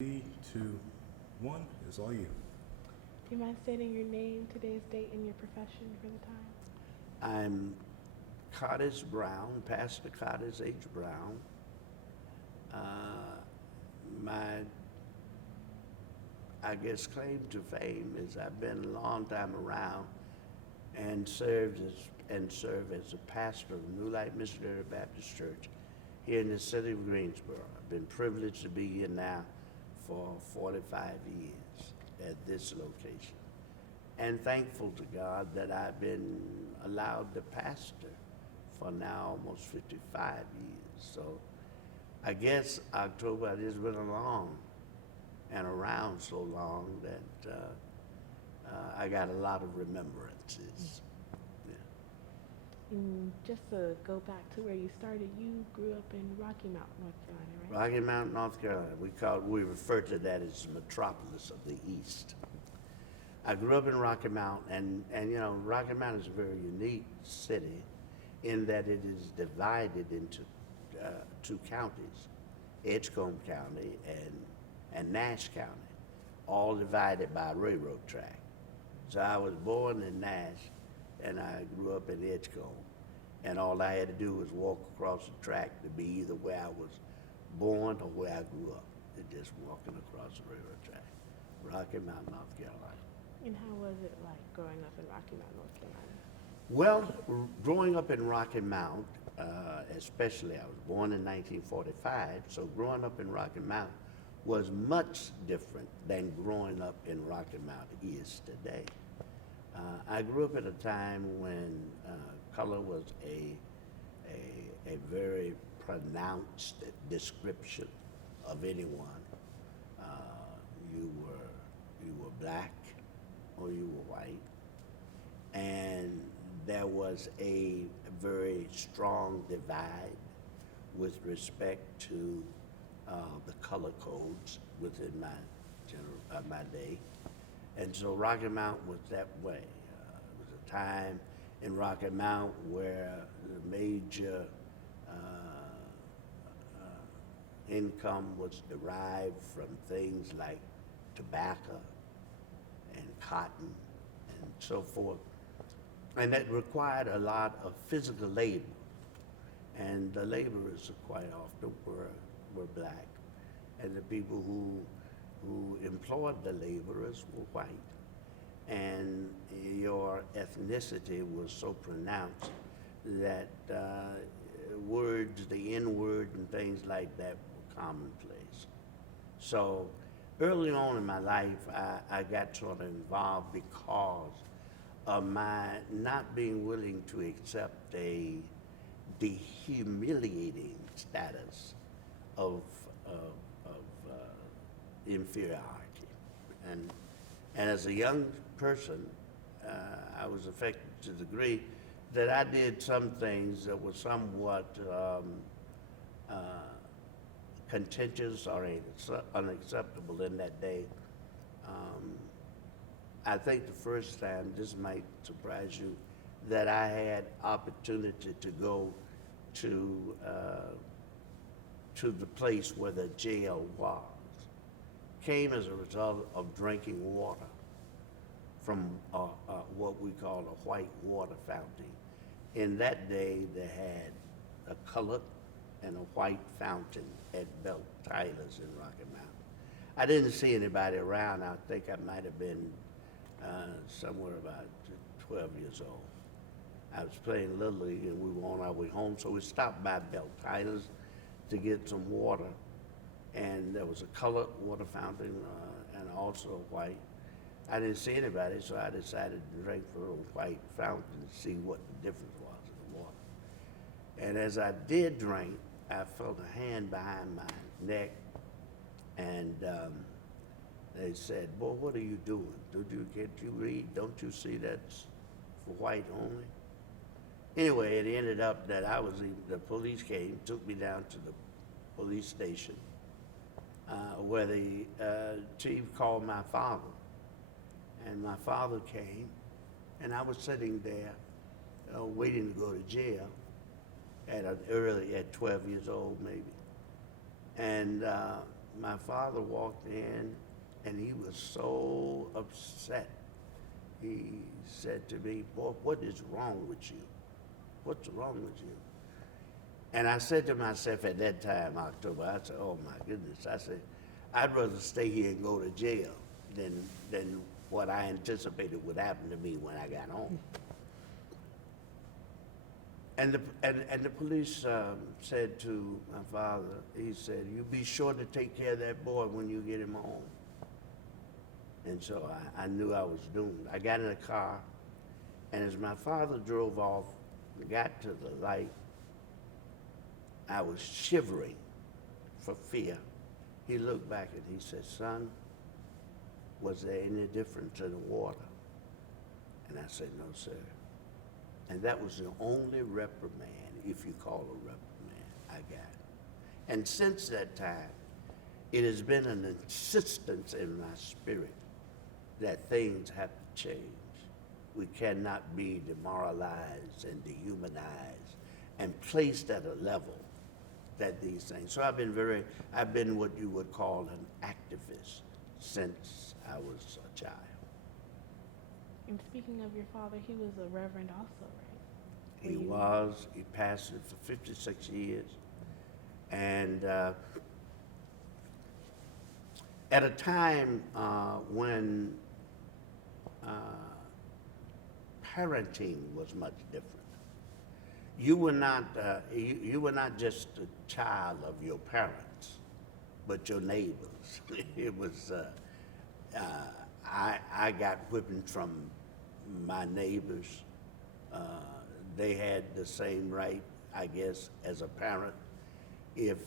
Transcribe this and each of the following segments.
Three, two, one, it's all you. Do you mind stating your name, today's date, and your profession for the time? I'm Curtis Brown, Pastor Curtis H. Brown. My, I guess, claim to fame is I've been a long time around and serve as a pastor of New Life Missionary Baptist Church here in the city of Greensboro. I've been privileged to be here now for 45 years at this location. And thankful to God that I've been allowed to pastor for now almost 55 years. So I guess October has been along and around so long that I got a lot of remembrances. Yeah. And just to go back to where you started, you grew up in Rocky Mount, North Carolina, right? Rocky Mount, North Carolina. We refer to that as the metropolis of the East. I grew up in Rocky Mount, and you know, Rocky Mount is a very unique city in that it is divided into two counties, Edgecombe County and Nash County, all divided by a railroad track. So I was born in Nash, and I grew up in Edgecombe, and all I had to do was walk across the track to be either where I was born or where I grew up. Just walking across the railroad track, Rocky Mount, North Carolina. And how was it like growing up in Rocky Mount, North Carolina? Well, growing up in Rocky Mount, especially, I was born in 1945, so growing up in Rocky Mount was much different than growing up in Rocky Mount is today. I grew up at a time when color was a very pronounced description of anyone. You were black or you were white, and there was a very strong divide with respect to the color codes within my day. And so Rocky Mount was that way. It was a time in Rocky Mount where the major income was derived from things like tobacco and cotton and so forth. And that required a lot of physical labor. And the laborers quite often were black. And the people who employed the laborers were white. And your ethnicity was so pronounced that words, the N-word and things like that were commonplace. So early on in my life, I got sort of involved because of my not being willing to accept the humiliating status of inferiority. And as a young person, I was affected to the degree that I did some things that were somewhat contentious or unacceptable in that day. I think the first time, this might surprise you, that I had opportunity to go to the place where the jail was, came as a result of drinking water from what we call a white water fountain. In that day, they had a colored and a white fountain at Belt Tyler's in Rocky Mount. I didn't see anybody around. I think I might have been somewhere about 12 years old. I was playing Little League and we were on our way home, so we stopped by Belt Tyler's to get some water. And there was a colored water fountain and also a white. I didn't see anybody, so I decided to drink from a white fountain to see what the difference was in the water. And as I did drink, I felt a hand behind my neck, and they said, "Boy, what are you doing? Can't you read? Don't you see that's for white only?" Anyway, it ended up that the police came, took me down to the police station, where the chief called my father. And my father came, and I was sitting there waiting to go to jail at 12 years old maybe. And my father walked in, and he was so upset. He said to me, "Boy, what is wrong with you? What's wrong with you?" And I said to myself at that time, October, I said, "Oh my goodness," I said, "I'd rather stay here and go to jail than what I anticipated would happen to me when I got home." And the police said to my father, he said, "You be sure to take care of that boy when you get him home." And so I knew I was doomed. I got in the car, and as my father drove off, got to the light, I was shivering for fear. He looked back and he said, "Son, was there any difference in the water?" And I said, "No, sir." And that was the only reprimand, if you call a reprimand, I got. And since that time, it has been an insistence in my spirit that things have to change. We cannot be demoralized and dehumanized and placed at a level that these things. So I've been what you would call an activist since I was a child. And speaking of your father, he was a reverend also, right? He pastored for 56 years. And at a time when parenting was much different. You were not just a child of your parents, but your neighbors. It was I got whipping from my neighbors. They had the same right, I guess, as a parent. If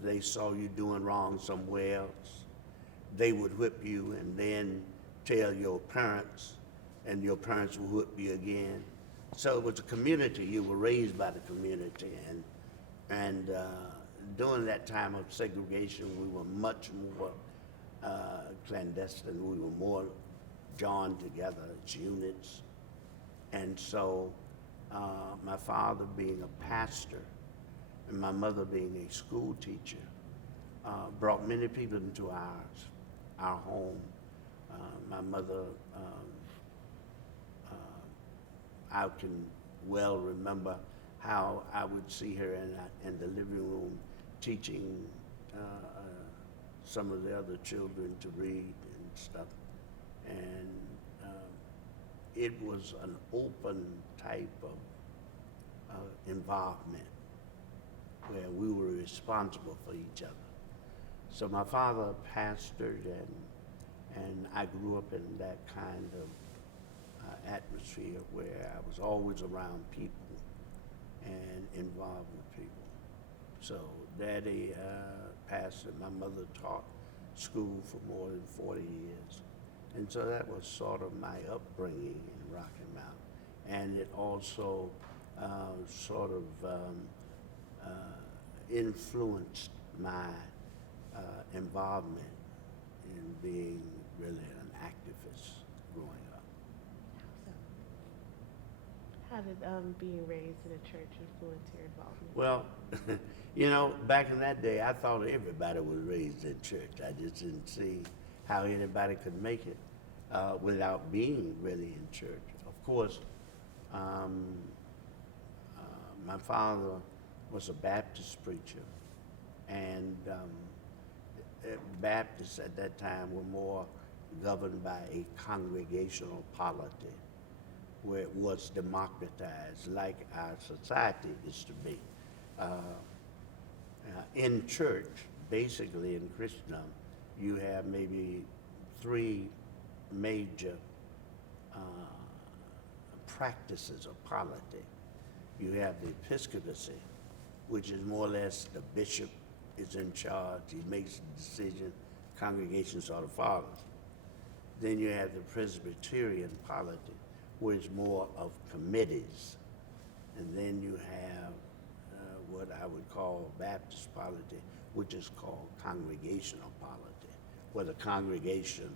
they saw you doing wrong somewhere else, they would whip you and then tell your parents, and your parents would whip you again. So it was a community. You were raised by the community, and during that time of segregation, we were much more clandestine. We were more joined together as units, and so my father being a pastor and my mother being a school teacher brought many people into our home. My mother, I can well remember how I would see her in the living room teaching some of the other children to read and stuff. And it was an open type of involvement where we were responsible for each other. So my father pastored, and I grew up in that kind of atmosphere where I was always around people and involved with people. So Daddy pastored, my mother taught school for more than 40 years. And so that was sort of my upbringing in Rocky Mount. And it also sort of influenced my involvement in being really an activist growing up. How did being raised in a church influence your involvement? Well, you know, back in that day, I thought everybody was raised in church. I just didn't see how anybody could make it without being really in church. Of course, my father was a Baptist preacher, and Baptists at that time were more governed by a congregational polity, where it was democratized like our society is to be. In church, basically in Christendom, you have maybe three major practices of polity. You have the episcopacy, which is more or less the bishop is in charge. He makes the decision, congregation sort of follows. Then you have the Presbyterian polity, where it's more of committees. And then you have what I would call Baptist polity, which is called congregational polity, where the congregation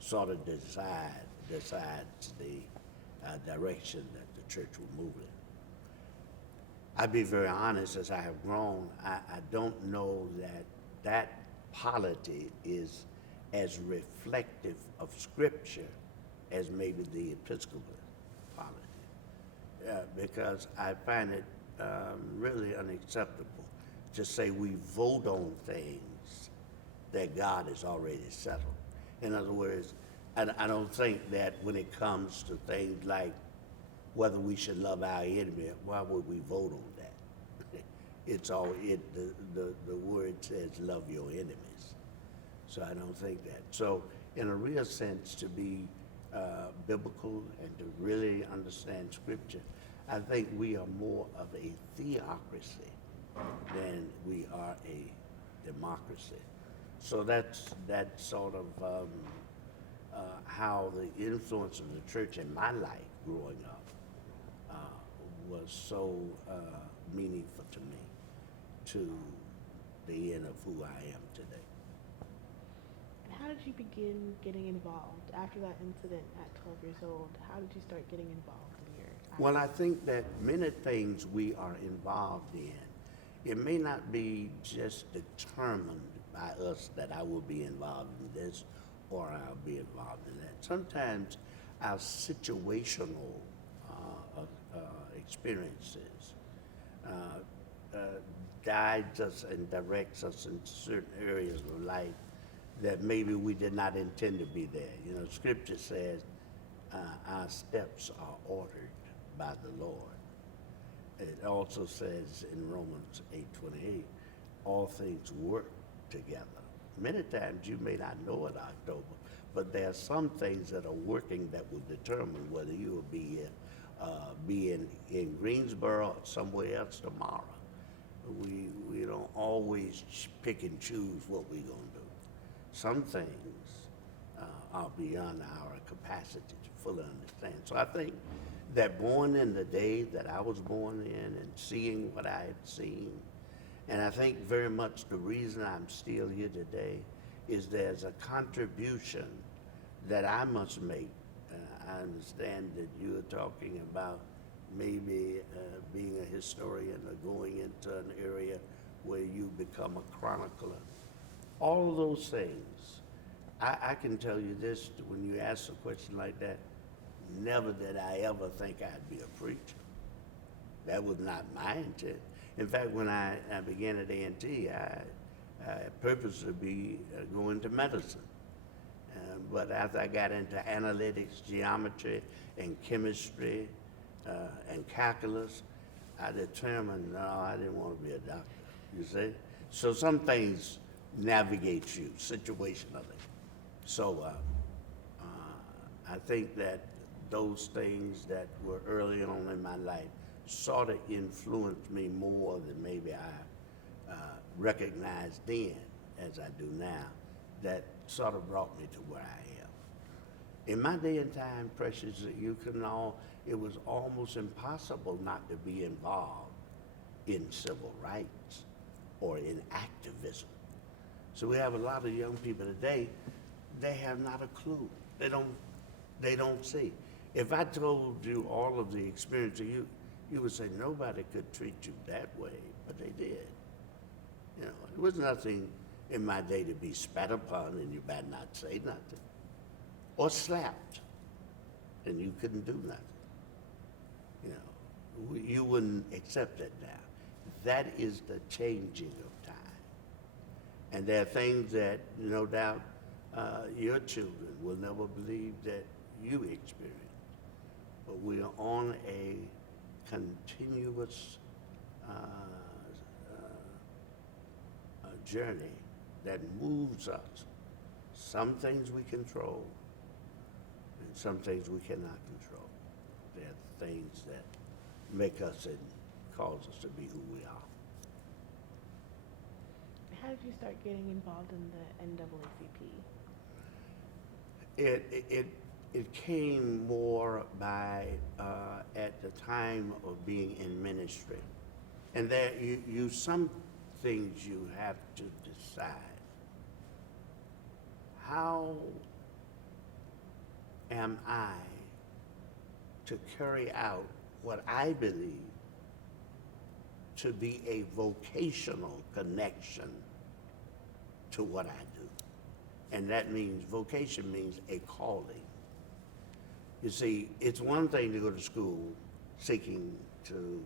sort of decides the direction that the church will move in. I'd be very honest, as I have grown, I don't know that polity is as reflective of Scripture as maybe the Episcopal polity. Because I find it really unacceptable to say we vote on things that God has already settled. In other words, I don't think that when it comes to things like whether we should love our enemy, why would we vote on that? The word says love your enemies. So I don't think that. So in a real sense, to be biblical and to really understand Scripture, I think we are more of a theocracy than we are a democracy. So that's sort of how the influence of the church in my life growing up was so meaningful to me, to the end of who I am today. How did you begin getting involved after that incident at 12 years old? How did you start getting involved in your Well, I think that many things we are involved in, it may not be just determined by us that I will be involved in this or I'll be involved in that. Sometimes our situational experiences guides us and directs us in certain areas of life that maybe we did not intend to be there. You know, Scripture says our steps are ordered by the Lord. It also says in Romans 8:28, all things work together. Many times you may not know it, October, but there are some things that are working that will determine whether you will be in Greensboro or somewhere else tomorrow. We don't always pick and choose what we're going to do. Some things are beyond our capacity to fully understand. So I think that born in the day that I was born in and seeing what I had seen, and I think very much the reason I'm still here today is there's a contribution that I must make. I understand that you are talking about maybe being a historian or going into an area where you become a chronicler. All of those things, I can tell you this, when you ask a question like that, never did I ever think I'd be a preacher. That was not my intent. In fact, when I began at A&T, I purposed to be going to medicine. But as I got into analytics, geometry, and chemistry, and calculus, I determined, no, I didn't want to be a doctor, you see? So some things navigate you situationally. So I think that those things that were early on in my life sort of influenced me more than maybe I recognized then as I do now, that sort of brought me to where I am. In my day and time, Precious, it was almost impossible not to be involved in civil rights or in activism. So we have a lot of young people today, they have not a clue. They don't see. If I told you all of the experience of you would say nobody could treat you that way, but they did. You know, it was nothing in my day to be spat upon and you better not say nothing, or slapped and you couldn't do nothing. You know, you wouldn't accept it now. That is the changing of time. And there are things that no doubt your children will never believe that you experienced. But we are on a continuous journey that moves us. Some things we control, and some things we cannot control. There are things that make us and cause us to be who we are. How did you start getting involved in the NAACP? It came more by at the time of being in ministry, and there some things you have to decide. How am I to carry out what I believe to be a vocational connection to what I do. And that means, vocation means a calling. You see, it's one thing to go to school seeking to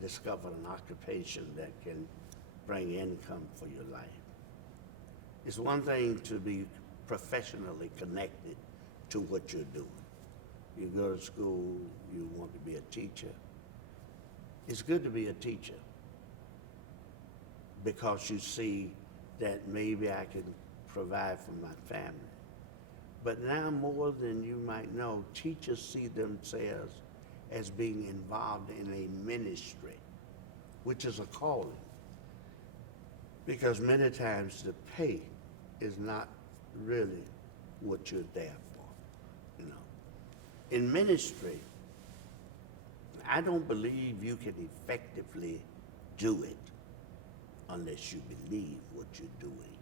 discover an occupation that can bring income for your life. It's one thing to be professionally connected to what you're doing. You go to school, you want to be a teacher. It's good to be a teacher because you see that maybe I can provide for my family. But now more than you might know, teachers see themselves as being involved in a ministry, which is a calling. Because many times the pay is not really what you're there for, you know. In ministry, I don't believe you can effectively do it unless you believe what you're doing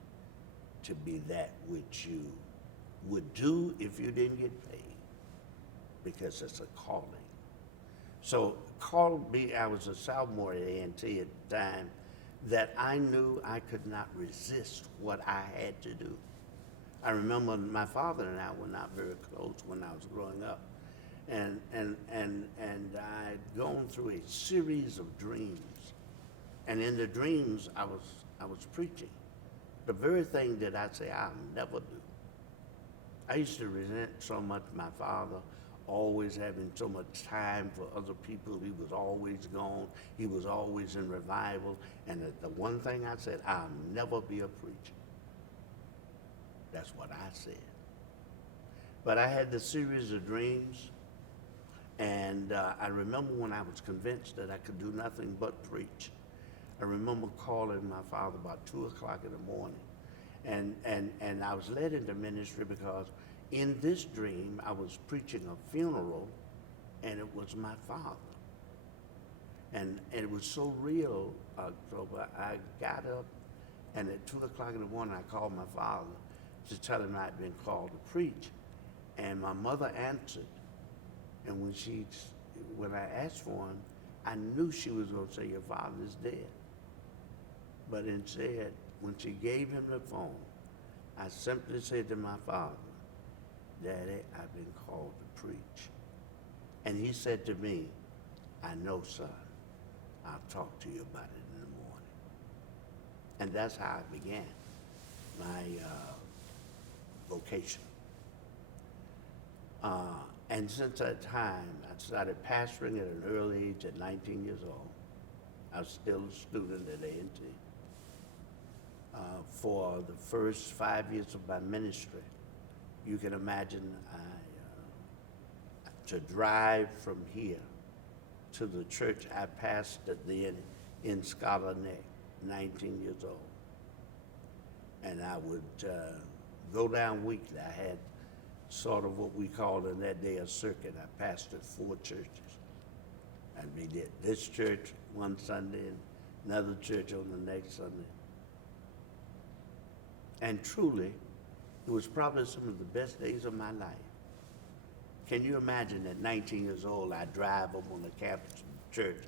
to be that which you would do if you didn't get paid, because it's a calling. So I was a sophomore at A&T at the time, that I knew I could not resist what I had to do. I remember my father and I were not very close when I was growing up. And I'd gone through a series of dreams. And in the dreams, I was preaching. The very thing that I say I'll never do. I used to resent so much my father always having so much time for other people. He was always gone. He was always in revival. And the one thing I said, I'll never be a preacher. That's what I said. But I had this series of dreams, and I remember when I was convinced that I could do nothing but preach. I remember calling my father about 2 o'clock in the morning, and I was led into ministry because in this dream I was preaching a funeral, and it was my father. And it was so real, October. I got up, and at 2 o'clock in the morning I called my father to tell him I'd been called to preach. And my mother answered, and when I asked for him, I knew she was going to say, your father's dead. But instead, when she gave him the phone, I simply said to my father, Daddy, I've been called to preach. And he said to me, I know, son. I'll talk to you about it in the morning. And that's how I began my vocation. And since that time, I started pastoring at an early age at 19 years old. I was still a student at A&T. For the first 5 years of my ministry, you can imagine to drive from here to the church I pastored then in Scholar Neck, 19 years old. And I would go down weekly. I had sort of what we called in that day a circuit. I pastored 4 churches. And we did this church one Sunday and another church on the next Sunday. And truly, it was probably some of the best days of my life. Can you imagine at 19 years old, I drive up on the campus of the church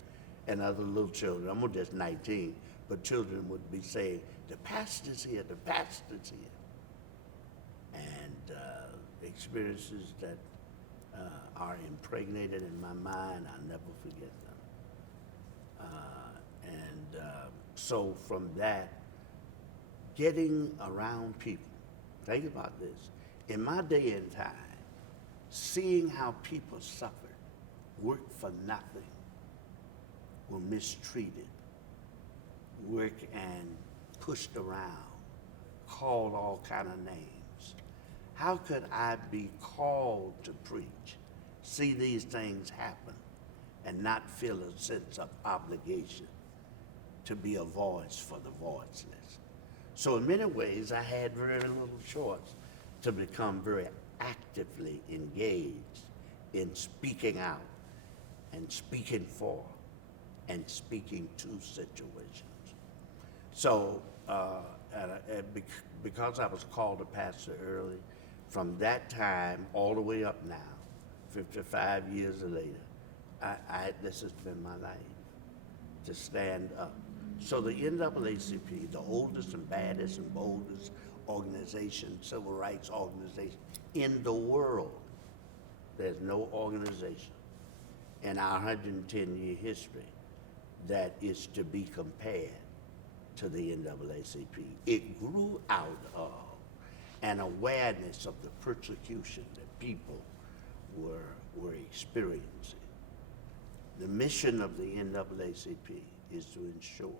and other little children, I'm just 19, but children would be saying, the pastor's here, the pastor's here. And experiences that are impregnated in my mind, I'll never forget them. So from that, getting around people, think about this. In my day and time, seeing how people suffered, worked for nothing, were mistreated, worked and pushed around, called all kind of names. How could I be called to preach, see these things happen, and not feel a sense of obligation to be a voice for the voiceless? So in many ways, I had very little choice to become very actively engaged in speaking out and speaking for and speaking to situations. So because I was called to pastor early, from that time all the way up now, 55 years later, this has been my life, to stand up So the NAACP, the oldest and baddest and boldest organization, civil rights organization in the world, there's no organization in our 110-year history that is to be compared to the NAACP. It grew out of an awareness of the persecution that people were experiencing. The mission of the NAACP is to ensure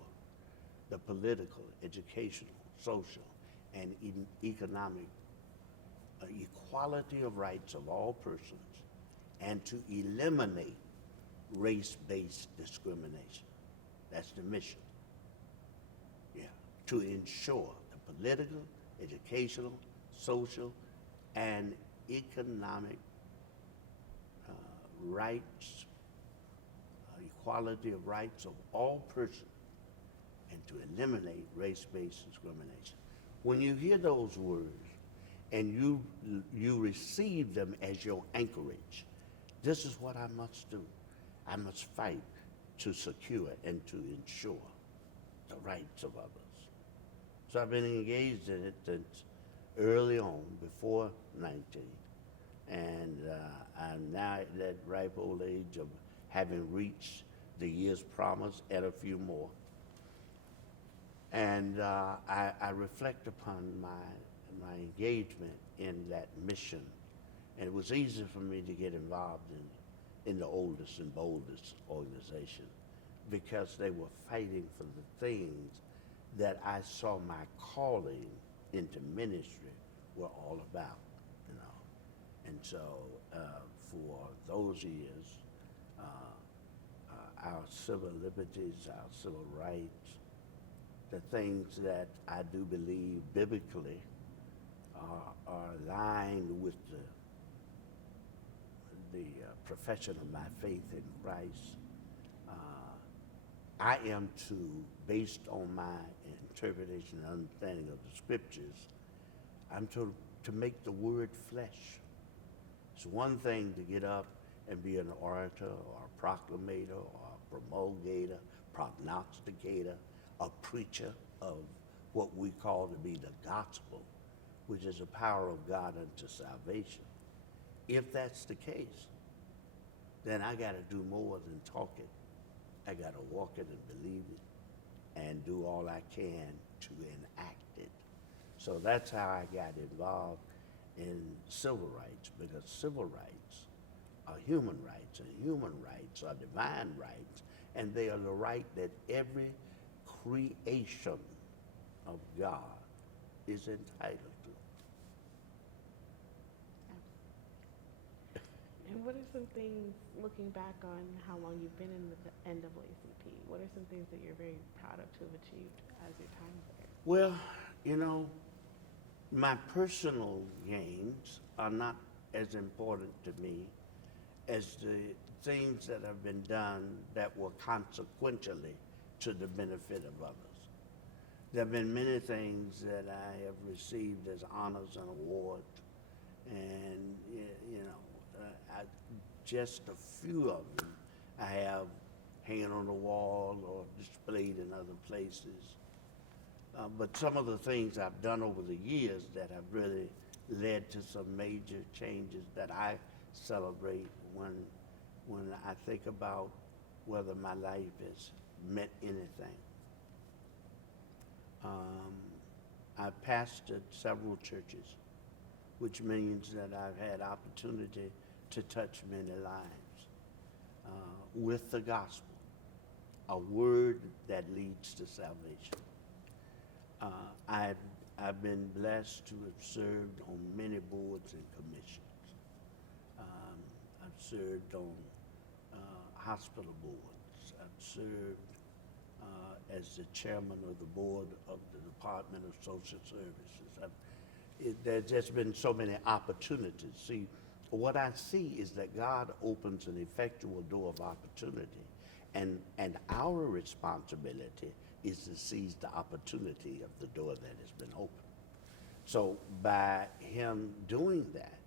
the political, educational, social, and economic equality of rights of all persons, and to eliminate race-based discrimination. That's the mission. Yeah, to ensure the political, educational, social, and economic rights, equality of rights of all persons, and to eliminate race-based discrimination. When you hear those words and you receive them as your anchorage, this is what I must do. I must fight to secure and to ensure the rights of others. So I've been engaged in it since early on, before 19, and I'm now at that ripe old age of having reached the years promised and a few more. And I reflect upon my engagement in that mission. And it was easy for me to get involved in the oldest and boldest organization because they were fighting for the things that I saw my calling into ministry were all about, you know. And so for those years, our civil liberties, our civil rights, the things that I do believe biblically are aligned with the profession of my faith in Christ. I am to, based on my interpretation and understanding of the scriptures, I'm to make the word flesh. It's one thing to get up and be an orator or a proclamator or a promulgator, prognosticator, a preacher of what we call to be the gospel, which is the power of God unto salvation. If that's the case, then I got to do more than talk it. I got to walk it and believe it and do all I can to enact it. So that's how I got involved in civil rights, because civil rights are human rights, and human rights are divine rights, and they are the right that every creation of God is entitled to. And what are some things, looking back on how long you've been in the NAACP, what are some things that you're very proud of to have achieved as your time there? Well, you know, my personal gains are not as important to me as the things that have been done that were consequentially to the benefit of others. There have been many things that I have received as honors and awards, and you know, just a few of them I have hanging on the wall or displayed in other places. But some of the things I've done over the years that have really led to some major changes that I celebrate when I think about whether my life has meant anything. I've pastored several churches, which means that I've had opportunity to touch many lives with the gospel, a word that leads to salvation. I've been blessed to have served on many boards and commissions. I've served on hospital boards. I've served as the chairman of the board of the Department of Social Services. There's just been so many opportunities. See, what I see is that God opens an effectual door of opportunity, and our responsibility is to seize the opportunity of the door that has been opened. So by him doing that,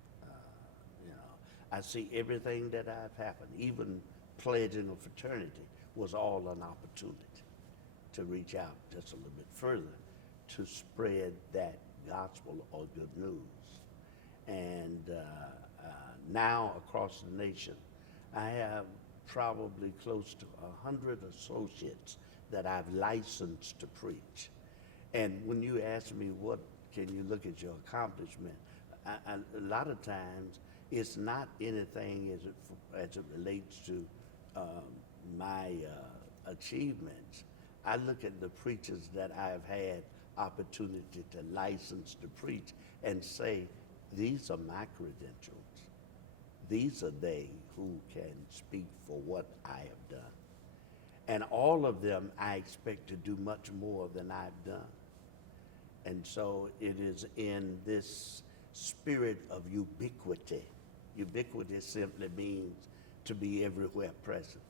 you know, I see everything that I've happened, even pledging a fraternity was all an opportunity to reach out just a little bit further to spread that gospel or good news. And now across the nation, I have probably close to 100 associates that I've licensed to preach. And when you ask me what can you look at your accomplishment, a lot of times it's not anything as it relates to my achievements. I look at the preachers that I've had opportunity to license to preach and say, these are my credentials. These are they who can speak for what I have done. And all of them I expect to do much more than I've done. And so it is in this spirit of ubiquity. Ubiquity simply means to be everywhere present.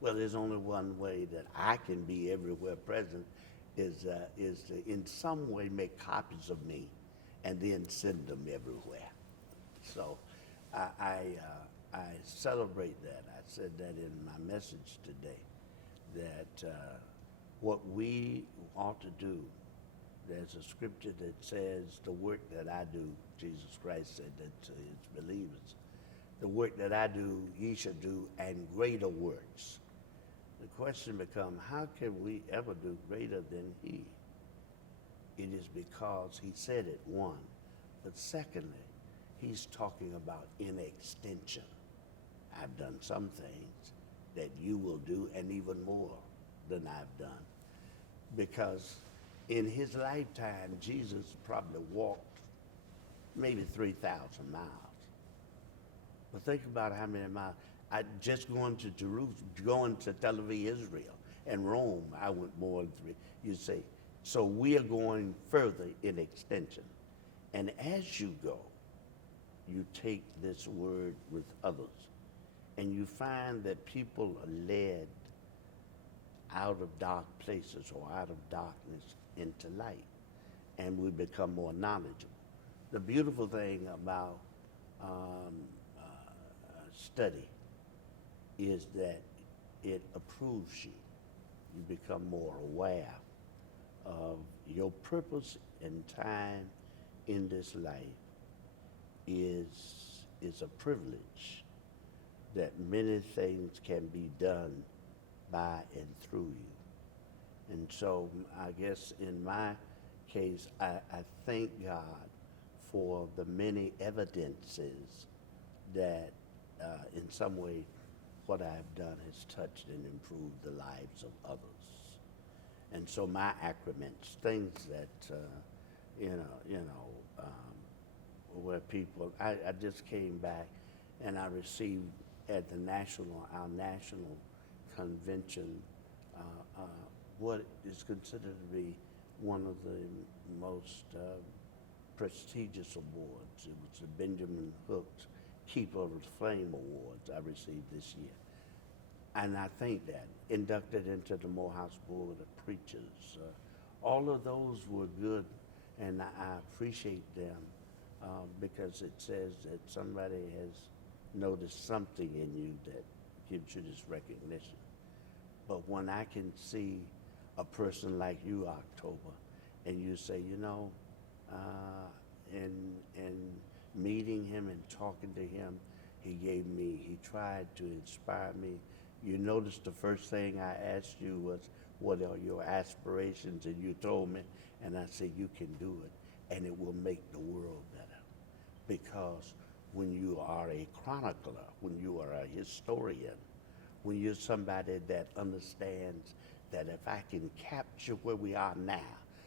Well, there's only one way that I can be everywhere present is to in some way make copies of me and then send them everywhere. So I celebrate that. I said that in my message today, that what we ought to do, there's a scripture that says the work that I do, Jesus Christ said that to his believers, the work that I do, ye shall do, and greater works. The question becomes, how can we ever do greater than he? It is because he said it, one. But secondly, he's talking about in extension. I've done some things that you will do, and even more than I've done. Because in his lifetime, Jesus probably walked maybe 3,000 miles. But think about how many miles. I just going to Jerusalem, going to Tel Aviv, Israel, and Rome, I went more than 3. You say, so we are going further in extension. And as you go, you take this word with others, and you find that people are led out of dark places or out of darkness into light, and we become more knowledgeable. The beautiful thing about study is that it approves you. You become more aware of your purpose and time in this life is a privilege that many things can be done by and through you. And so I guess in my case, I thank God for the many evidences that in some way what I've done has touched and improved the lives of others. And so my accrements, things that, where people, I just came back and I received at the our national convention, what is considered to be one of the most prestigious awards. It was the Benjamin Hooks Keeper of the Flame Awards I received this year. And I think that, inducted into the Morehouse Board of Preachers. All of those were good, and I appreciate them because it says that somebody has noticed something in you that gives you this recognition. But when I can see a person like you, October, and you say, in meeting him and talking to him, he tried to inspire me. You noticed the first thing I asked you was, what are your aspirations? And you told me, and I said, you can do it, and it will make the world better. Because when you are a chronicler, when you are a historian, when you're somebody that understands that if I can capture where we are now,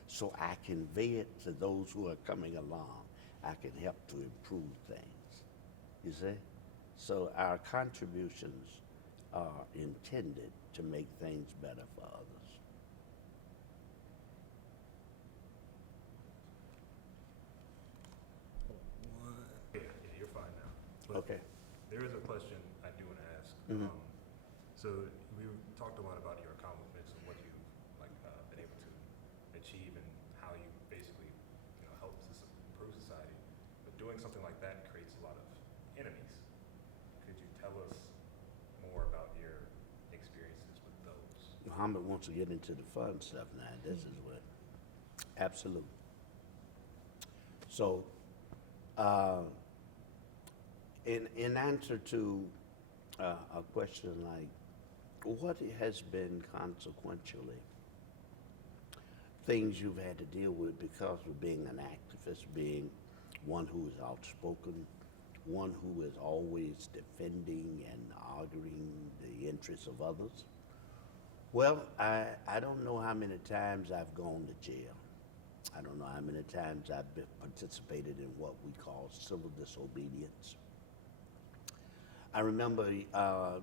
so I convey it to those who are coming along, I can help to improve things, you see? So our contributions are intended to make things better for others. Yeah, you're fine now. But Okay. there is a question I do want to ask. Mhm. So we talked a lot about your accomplishments and what you've been able to achieve and how you basically help improve society. But doing something like that creates a lot of enemies. Could you tell us more about your experiences with those? Muhammad wants to get into the fun stuff now. This is what, absolute. So, in answer to a question like, what has been consequentially things you've had to deal with because of being an activist, being one who is outspoken, one who is always defending and arguing the interests of others? Well, I don't know how many times I've gone to jail. I don't know how many times I've participated in what we call civil disobedience. I remember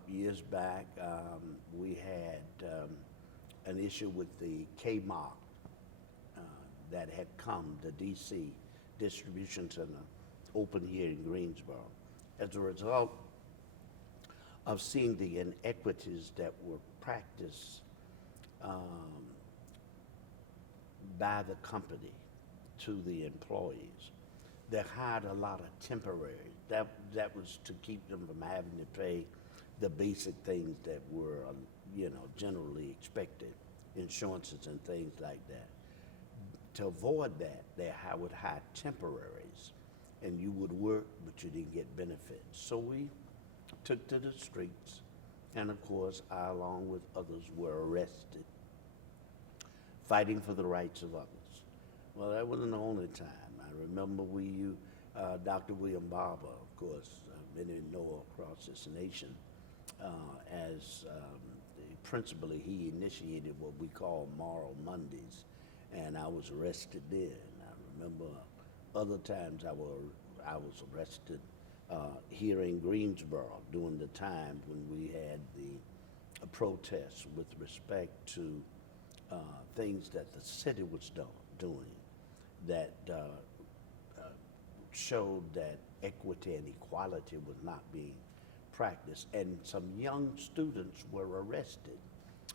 years back, we had an issue with the Kamara that had come, the DC distribution center, open here in Greensboro. As a result of seeing the inequities that were practiced by the company to the employees, they hired a lot of temporary. That was to keep them from having to pay the basic things that were, generally expected, insurances and things like that. To avoid that, they would hire temporaries, and you would work, but you didn't get benefits. So we took to the streets, and of course, I, along with others, were arrested, fighting for the rights of others. Well, that wasn't the only time. I remember Dr. William Barber, of course, many know across this nation, principally he initiated what we call Moral Mondays, and I was arrested then. I remember other times I was arrested here in Greensboro during the time when we had the protests with respect to things that the city was doing that showed that equity and equality was not being practiced, and some young students were arrested.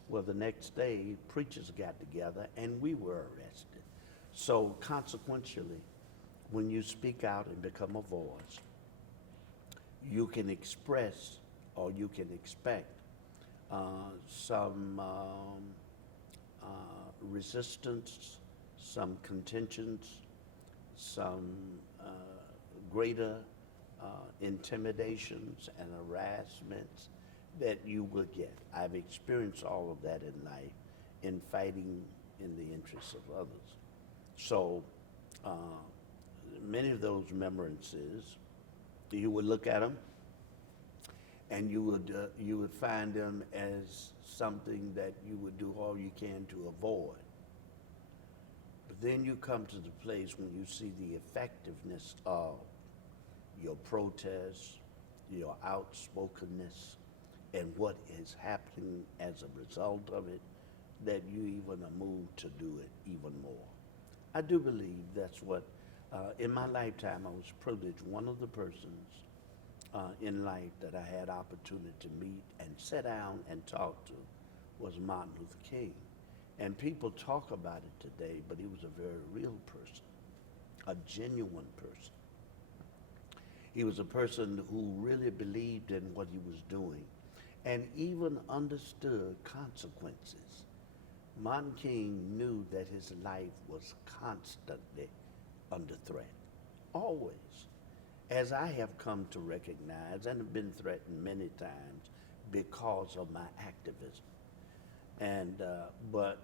Well, the next day, preachers got together and we were arrested. So consequentially, when you speak out and become a voice, you can express or you can expect some resistance, some contentions, some greater intimidations and harassments that you will get. I've experienced all of that in life in fighting in the interests of others. So many of those remembrances, you would look at them and you would find them as something that you would do all you can to avoid. But then you come to the place when you see the effectiveness of your protests, your outspokenness, and what is happening as a result of it, that you even are moved to do it even more. I do believe that's what, in my lifetime, I was privileged. One of the persons in life that I had opportunity to meet and sit down and talk to was Martin Luther King. And people talk about it today, but he was a very real person, a genuine person. He was a person who really believed in what he was doing and even understood consequences. Martin King knew that his life was constantly under threat, always. As I have come to recognize and have been threatened many times because of my activism. And, but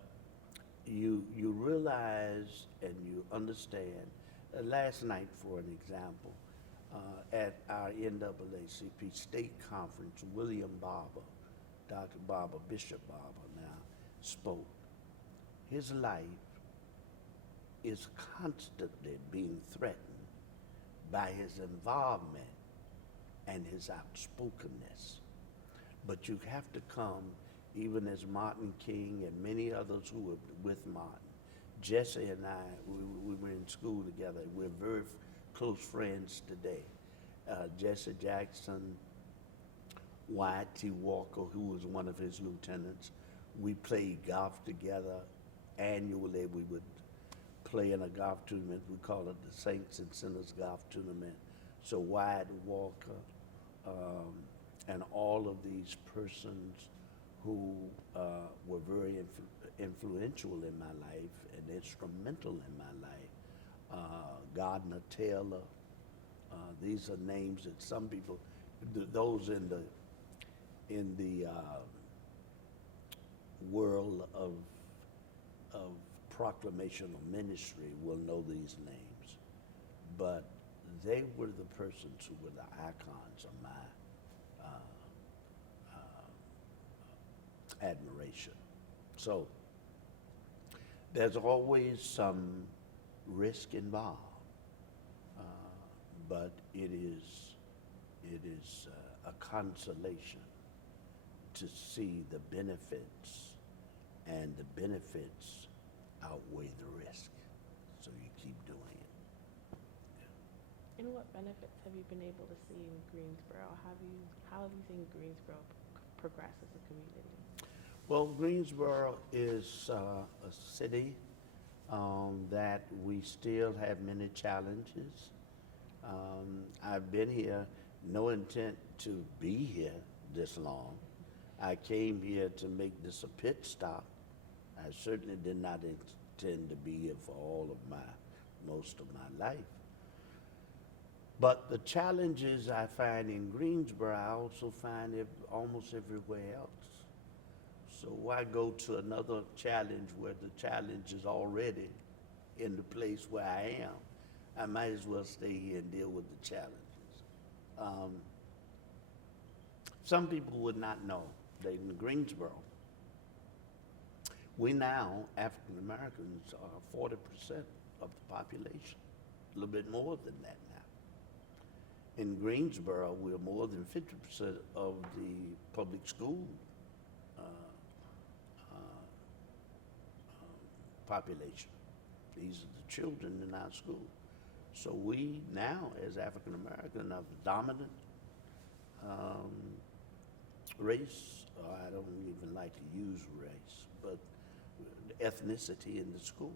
you realize and you understand, last night, for an example, at our NAACP state conference, William Barber, Dr. Barber, Bishop Barber now, spoke. His life is constantly being threatened by his involvement and his outspokenness. But you have to come, even as Martin King and many others who were with Martin. Jesse and I, we were in school together. We're very close friends today. Jesse Jackson, Wyatt T. Walker, who was one of his lieutenants. We played golf together. Annually, we would play in a golf tournament. We call it the Saints and Sinners Golf Tournament. So Wyatt Walker and all of these persons who were very influential in my life and instrumental in my life. Gardner Taylor, these are names that some people, those in the world of proclamational ministry will know these names, but they were the persons who were the icons of my admiration. So there's always some risk involved, but it is a consolation to see the benefits, and the benefits outweigh the risk. So you keep doing it. And what benefits have you been able to see in Greensboro? How have you seen Greensboro progress as a community? Well, Greensboro is a city that we still have many challenges. I've been here, no intent to be here this long. I came here to make this a pit stop. I certainly did not intend to be here for most of my life. But the challenges I find in Greensboro, I also find it almost everywhere else. So why go to another challenge where the challenge is already in the place where I am? I might as well stay here and deal with the challenges. Some people would not know that in Greensboro, we now, African Americans, are 40% of the population, a little bit more than that now. In Greensboro, we're more than 50% of the public school population. These are the children in our school. So we now, as African American, are the dominant race, or I don't even like to use race, but ethnicity in the school.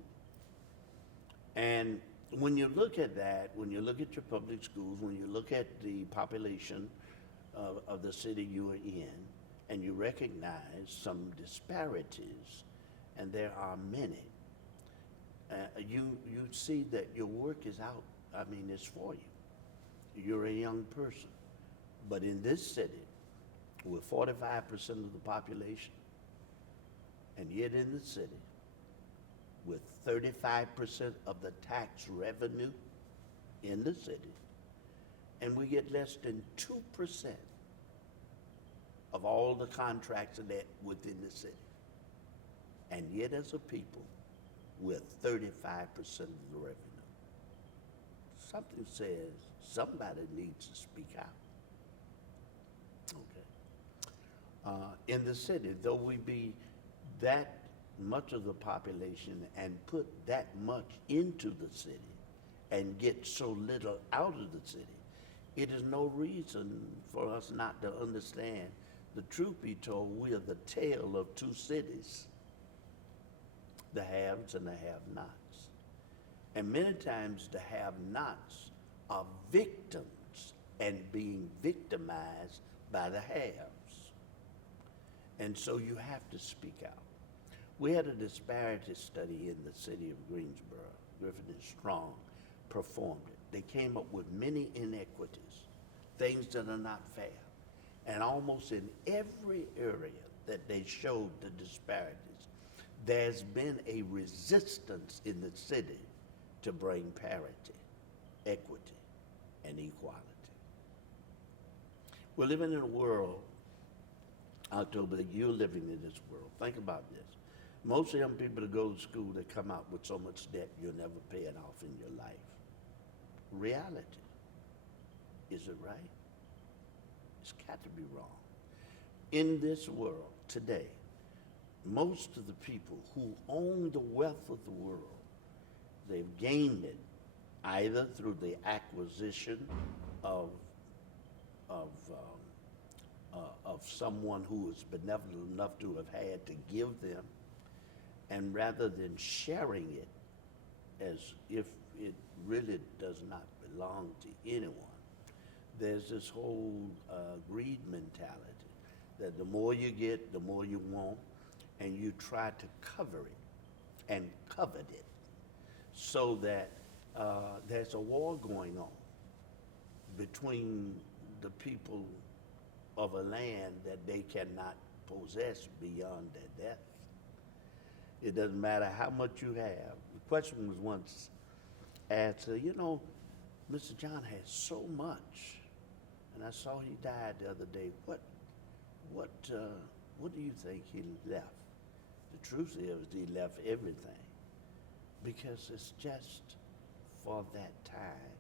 And when you look at that, when you look at your public schools, when you look at the population of the city you are in, and you recognize some disparities, and there are many, you see that your work is out. I mean, it's for you. You're a young person. But in this city, with 45% of the population, and yet in the city, with 35% of the tax revenue in the city, and we get less than 2% of all the contracts that within the city. And yet as a people, with 35% of the revenue. Something says somebody needs to speak out. Okay. In the city, though we be that much of the population and put that much into the city and get so little out of the city, it is no reason for us not to understand. The truth be told, we are the tale of two cities, the haves and the have-nots. And many times the have-nots are victims and being victimized by the haves. And so you have to speak out. We had a disparity study in the city of Greensboro. Griffin and Strong performed it. They came up with many inequities, things that are not fair. And almost in every area that they showed the disparities, there's been a resistance in the city to bring parity, equity, and equality. We're living in a world, October, that you're living in this world. Think about this. Most young people that go to school, they come out with so much debt you'll never pay it off in your life. Reality. Is it right? It's got to be wrong. In this world today, most of the people who own the wealth of the world, they've gained it either through the acquisition of someone who is benevolent enough to have had to give them, and rather than sharing it as if it really does not belong to anyone, there's this whole greed mentality. that the more you get, the more you want, and you try to cover it and covet it so that there's a war going on between the people of a land that they cannot possess beyond their death. It doesn't matter how much you have. The question was once asked, you know, Mr. John has so much, and I saw he died the other day. What do you think he left? The truth is, he left everything, because it's just for that time.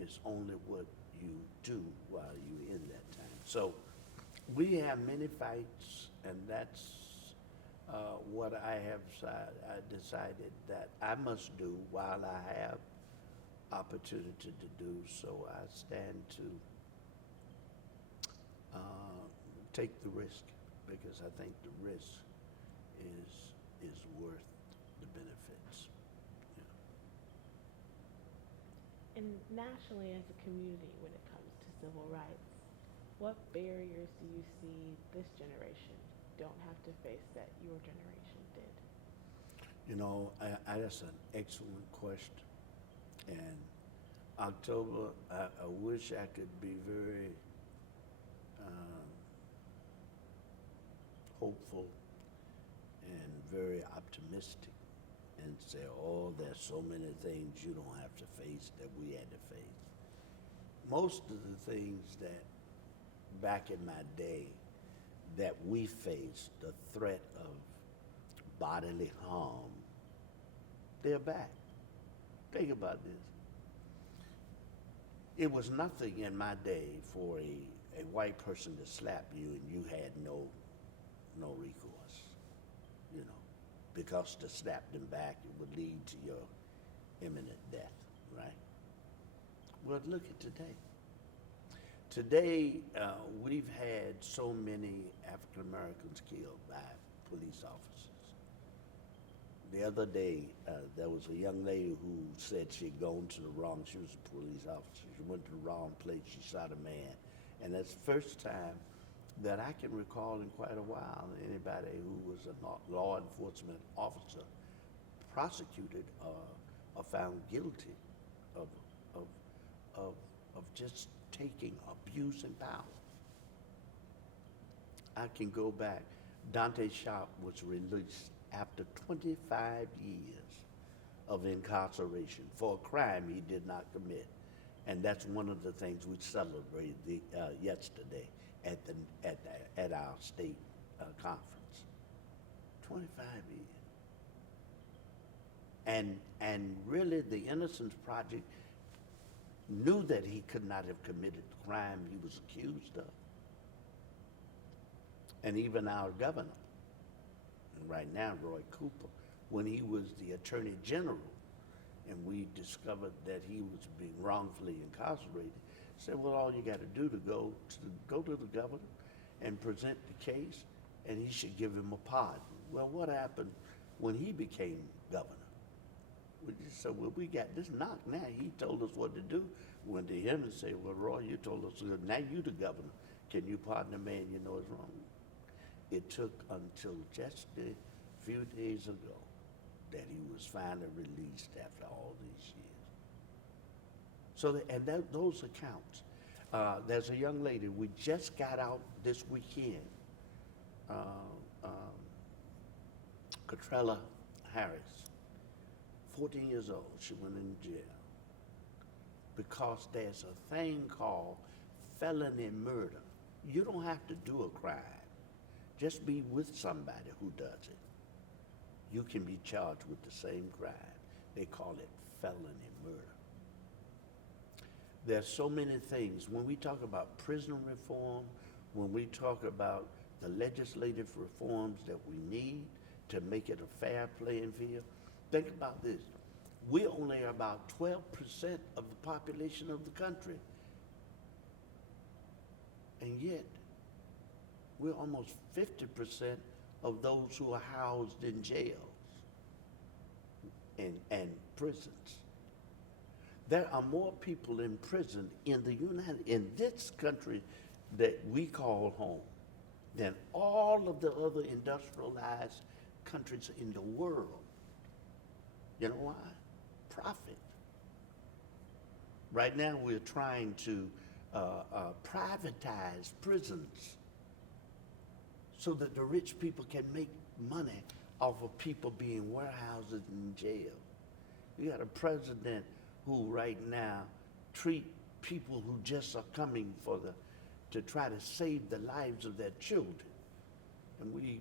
It's only what you do while you're in that time. So we have many fights, and that's what I have decided that I must do while I have opportunity to do. So I stand to take the risk, because I think the risk is worth the benefits. Yeah. And nationally, as a community, when it comes to civil rights, what barriers do you see this generation don't have to face that your generation did? You know, that's an excellent question. And October, I wish I could be very hopeful and very optimistic and say, oh, there's so many things you don't have to face that we had to face. Most of the things that back in my day that we faced, the threat of bodily harm, they're back. Think about this. It was nothing in my day for a white person to slap you and you had no recourse, you know, because to slap them back, it would lead to your imminent death, right? Well, look at today. Today, we've had so many African Americans killed by police officers. The other day, there was a young lady who said she'd gone to the wrong, she was a police officer, she went to the wrong place, she shot a man. And that's the first time that I can recall in quite a while anybody who was a law enforcement officer prosecuted or found guilty of just taking abuse and power. I can go back. Dante Sharp was released after 25 years of incarceration for a crime he did not commit. And that's one of the things we celebrated yesterday at our state conference. 25 years. And really the Innocence Project knew that he could not have committed the crime he was accused of. And even our governor, right now, Roy Cooper, when he was the Attorney General, and we discovered that he was being wrongfully incarcerated, said, well, all you got to do to go to the governor and present the case, and he should give him a pardon. Well, what happened when he became governor? We just said, well, we got this knocked now. He told us what to do. Went to him and said, well, Roy, you told us, now you the governor. Can you pardon a man you know is wrong? It took until just a few days ago that he was finally released after all these years. So, those accounts. There's a young lady, we just got out this weekend, Catrella Harris, 14 years old, she went in jail because there's a thing called felony murder. You don't have to do a crime. Just be with somebody who does it. You can be charged with the same crime. They call it felony murder. There's so many things. When we talk about prison reform, when we talk about the legislative reforms that we need to make it a fair playing field, think about this. We only are about 12% of the population of the country. And yet, we're almost 50% of those who are housed in jails and prisons. There are more people in prison in this country that we call home than all of the other industrialized countries in the world. You know why? Profit. Right now, we're trying to privatize prisons so that the rich people can make money off of people being warehouses in jail. You got a president who right now treat people who just are coming to try to save the lives of their children. And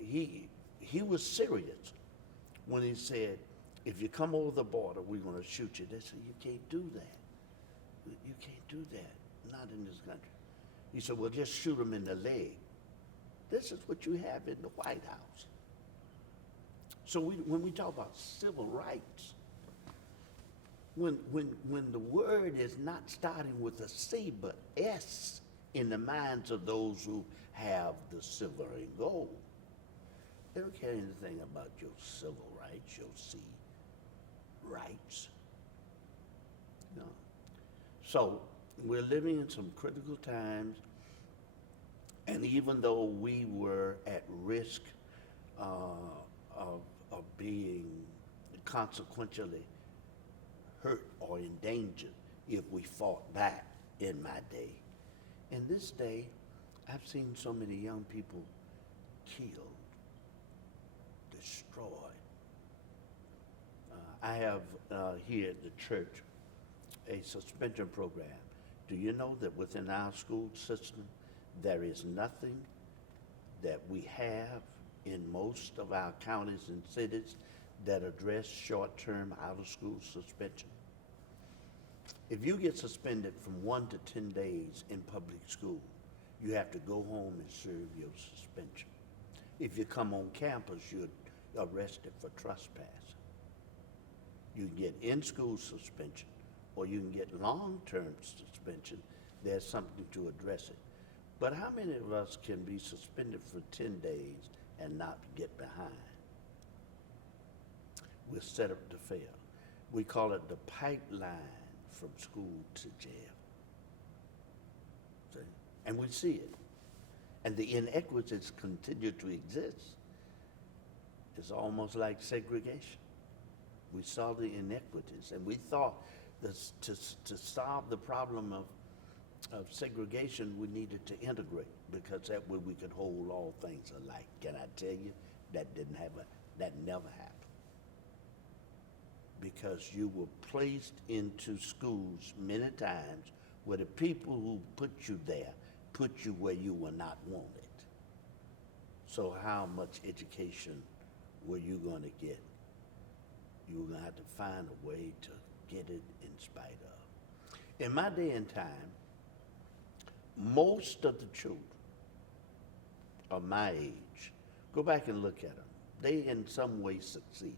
he was serious when he said, if you come over the border, we're going to shoot you. They said, you can't do that. You can't do that, not in this country. He said, well, just shoot them in the leg. This is what you have in the White House. So when we talk about civil rights, when the word is not starting with a C but S in the minds of those who have the silver and gold, they don't care anything about your civil rights, your C rights. No. So we're living in some critical times, and even though we were at risk of being consequentially hurt or endangered if we fought back in my day, in this day, I've seen so many young people killed, destroyed. I have here at the church a suspension program. Do you know that within our school system, there is nothing that we have in most of our counties and cities that address short-term out-of-school suspension? If you get suspended from 1 to 10 days in public school, you have to go home and serve your suspension. If you come on campus, you're arrested for trespassing. You can get in-school suspension, or you can get long-term suspension. There's something to address it. But how many of us can be suspended for 10 days and not get behind? We're set up to fail. We call it the pipeline from school to jail. See? And we see it. And the inequities continue to exist. It's almost like segregation. We saw the inequities, and we thought that to solve the problem of segregation, we needed to integrate, because that way we could hold all things alike. Can I tell you, that never happened. Because you were placed into schools many times where the people who put you there put you where you were not wanted. So how much education were you going to get? You were going to have to find a way to get it in spite of. In my day and time, most of the children of my age, go back and look at them, they in some way succeeded.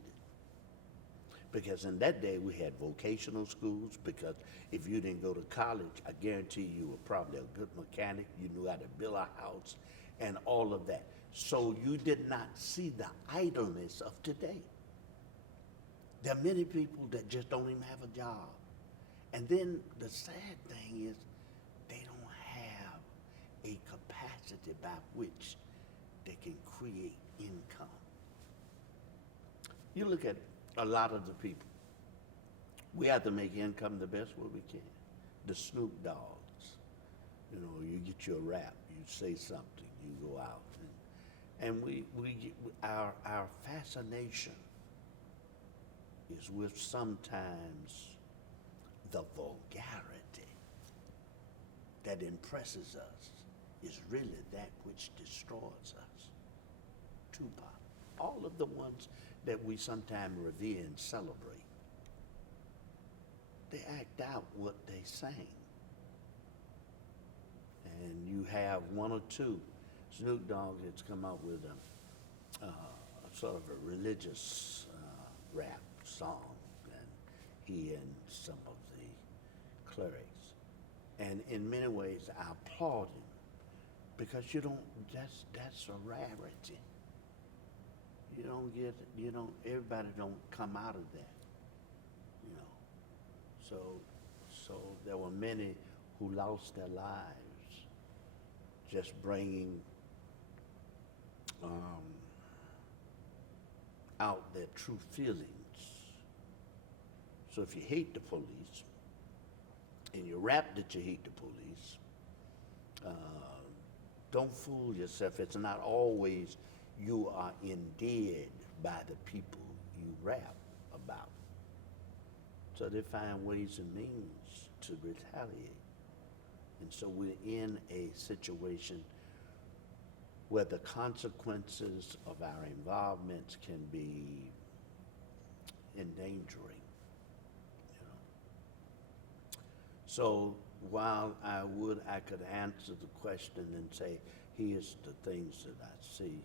Because in that day we had vocational schools, because if you didn't go to college, I guarantee you were probably a good mechanic, you knew how to build a house and all of that. So you did not see the idleness of today. There are many people that just don't even have a job. And then the sad thing is they don't have a capacity by which they can create income. You look at a lot of the people. We have to make income the best way we can. The Snoop Dogs, you know, you get your rap, you say something, you go out, and our fascination is with sometimes the vulgarity that impresses us is really that which destroys us. Tupac, all of the ones that we sometimes revere and celebrate, they act out what they sang. And you have one or two. Snoop Dogg has come out with a sort of a religious rap song, and he and some of the clerics. And in many ways, I applaud him, because that's a rarity. Everybody don't come out of that, you know. So there were many who lost their lives just bringing out their true feelings. So if you hate the police, and you rap that you hate the police, don't fool yourself. It's not always you are endeared by the people you rap about. So they find ways and means to retaliate. And so we're in a situation where the consequences of our involvements can be endangering. So while I could answer the question and say, here's the things that I see,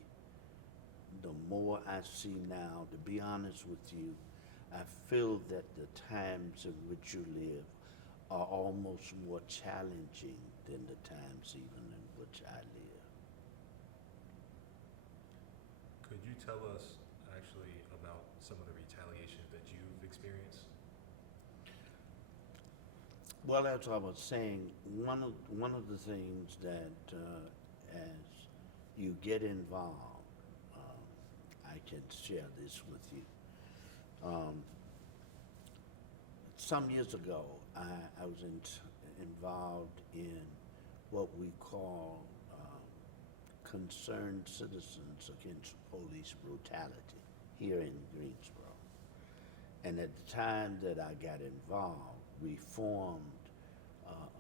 the more I see now, to be honest with you, I feel that the times in which you live are almost more challenging than the times even in which I live. Could you tell us actually about some of the retaliation that you've experienced? Well, as I was saying, one of the things that as you get involved, I can share this with you. Some years ago, I was involved in what we call concerned citizens against police brutality here in Greensboro. And at the time that I got involved, we formed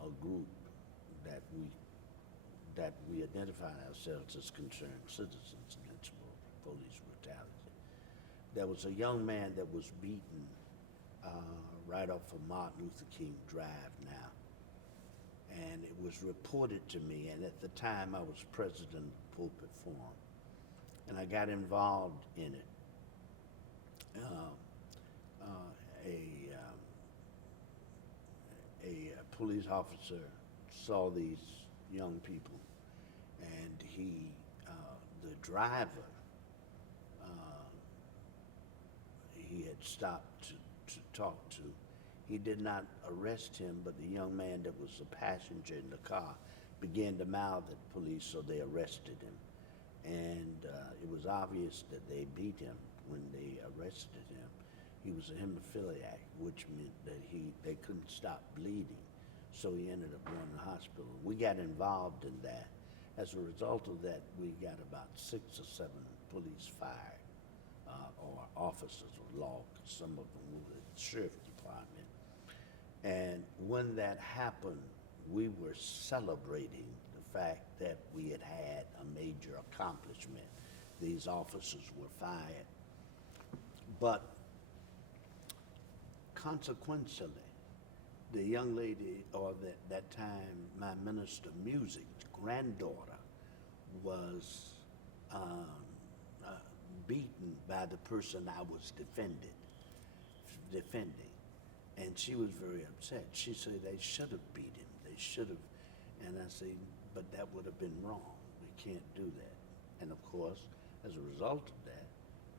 a group that we identified ourselves as concerned citizens against police brutality. There was a young man that was beaten right off of Martin Luther King Drive now, and it was reported to me, and at the time I was president of the Pulpit Forum, and I got involved in it. A police officer saw these young people, and the driver, he had stopped to talk to. He did not arrest him, but the young man that was a passenger in the car began to mouth at police, so they arrested him. And it was obvious that they beat him when they arrested him. He was a hemophiliac, which meant that they couldn't stop bleeding, so he ended up going to the hospital. We got involved in that. As a result of that, we got about 6 or 7 police fired, or officers were logged. Some of them were at the sheriff's department. And when that happened, we were celebrating the fact that we had had a major accomplishment. These officers were fired. But consequentially, the young lady, or that time, my minister of music's granddaughter was beaten by the person I was defending. And she was very upset. She said they should have beat him. They should have. And I said, but that would have been wrong. We can't do that. And of course, as a result of that,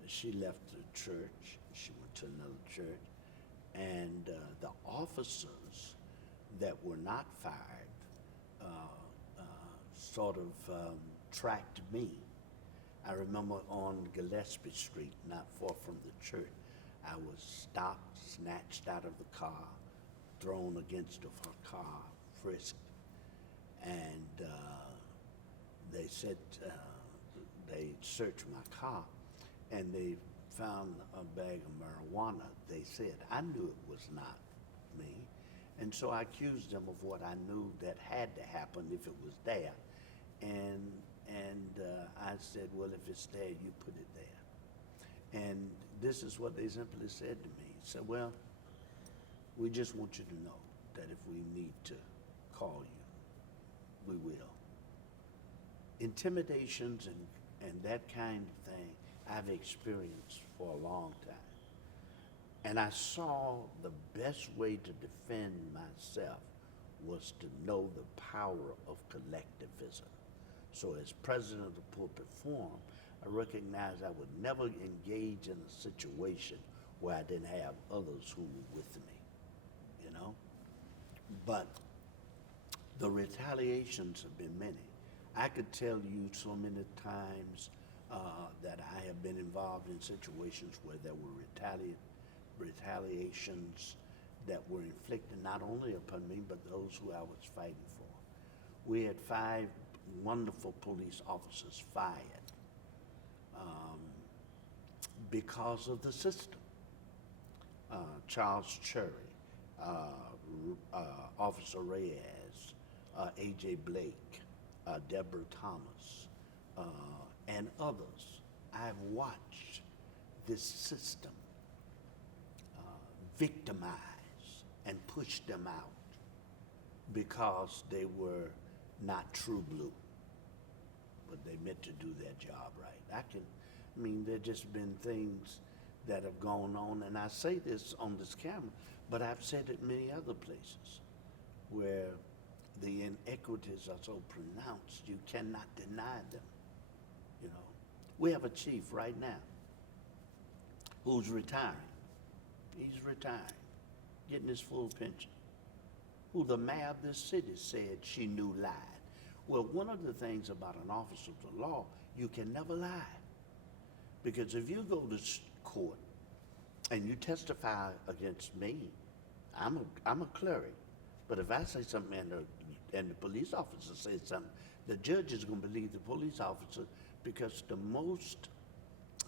she left the church. She went to another church. And the officers that were not fired sort of tracked me. I remember on Gillespie Street, not far from the church, I was stopped, snatched out of the car, thrown against her car, frisked, and they said, they searched my car, and they found a bag of marijuana. They said, I knew it was not me, and so I accused them of what I knew that had to happen if it was there, and I said, well, if it's there, you put it there. And this is what they simply said to me. He said, well, we just want you to know that if we need to call you, we will. Intimidations and that kind of thing I've experienced for a long time. And I saw the best way to defend myself was to know the power of collectivism. So as president of the Pulpit Forum, I recognized I would never engage in a situation where I didn't have others who were with me, But the retaliations have been many. I could tell you so many times that I have been involved in situations where there were retaliations that were inflicted not only upon me, but those who I was fighting for. We had 5 wonderful police officers fired because of the system. Charles Cherry, Officer Reyes, A.J. Blake, Deborah Thomas, and others. I've watched this system victimize and push them out because they were not true blue, but they meant to do their job right. There's just been things that have gone on, and I say this on this camera, but I've said it many other places where the inequities are so pronounced, you cannot deny them. You know, we have a chief right now who's retiring. He's retiring, getting his full pension, who the mayor of this city said she knew lied. Well, one of the things about an officer of the law, you can never lie. Because if you go to court and you testify against me, I'm a cleric. But if I say something and the police officer says something, the judge is going to believe the police officer, because the most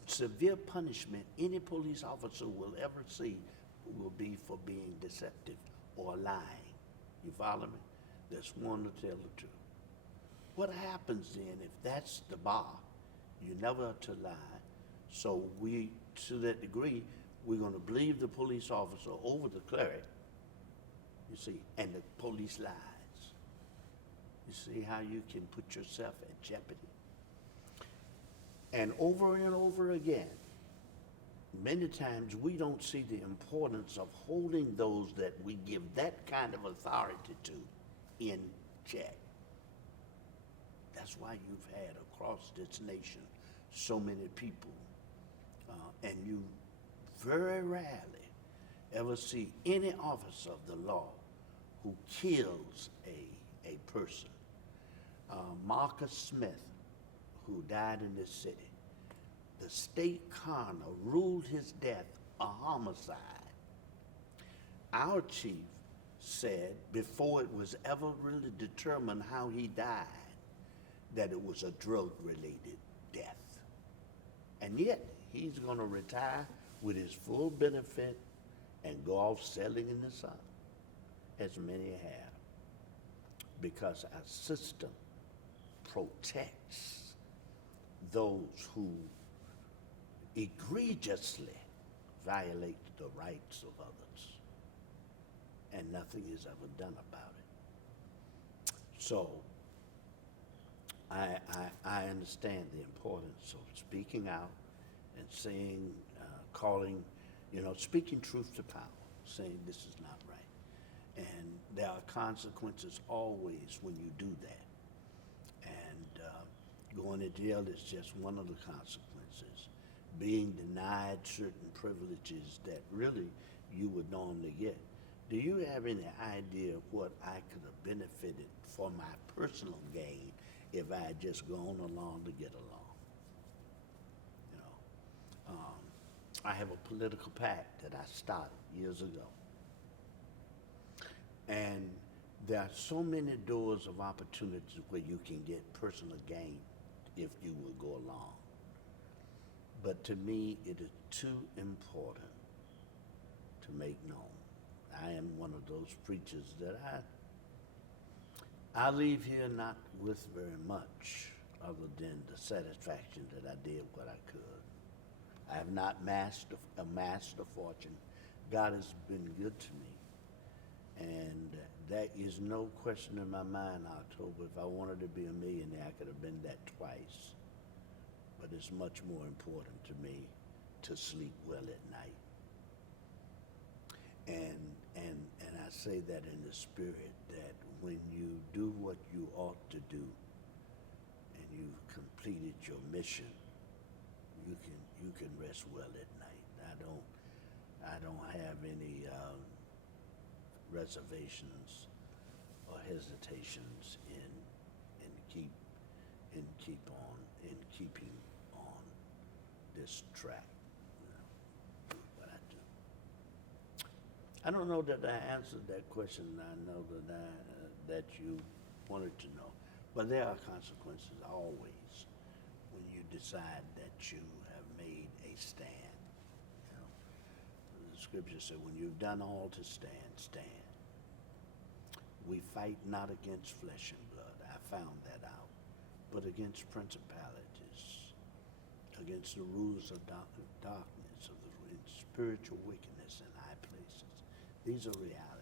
severe punishment any police officer will ever see will be for being deceptive or lying. You follow me? There's one to tell the truth. What happens then if that's the bar? You never to lie. So we, to that degree, we're going to believe the police officer over the cleric, you see, and the police lies. You see how you can put yourself at jeopardy? And over again, many times we don't see the importance of holding those that we give that kind of authority to in check. That's why you've had across this nation so many people, and you very rarely ever see any officer of the law who kills a person. Marcus Smith, who died in this city, the state coroner ruled his death a homicide. Our chief said, before it was ever really determined how he died, that it was a drug-related death. And yet, he's going to retire with his full benefit and go off selling in the sun, as many have, because our system protects those who egregiously violate the rights of others, and nothing is ever done about it. So I understand the importance of speaking out and saying, calling, speaking truth to power, saying this is not right. And there are consequences always when you do that. And going to jail is just one of the consequences. Being denied certain privileges that really you would normally get. Do you have any idea what I could have benefited for my personal gain if I had just gone along to get along? I have a political pact that I started years ago. And there are so many doors of opportunities where you can get personal gain if you will go along. But to me, it is too important to make known. I am one of those preachers that I leave here not with very much other than the satisfaction that I did what I could. I have not amassed a fortune. God has been good to me. And there is no question in my mind, October, if I wanted to be a millionaire, I could have been that twice. But it's much more important to me to sleep well at night. And I say that in the spirit that when you do what you ought to do and you've completed your mission, you can rest well at night. I don't have any reservations or hesitations in keep and keeping on this track. You know, do what I do. I don't know that I answered that question. I know that you wanted to know, but there are consequences always when you decide that you have made a stand. You know, the scripture said, "When you've done all to stand, stand." We fight not against flesh and blood. I found that out, but against principalities, against the rulers of darkness, of the spiritual wickedness in high places. These are realities.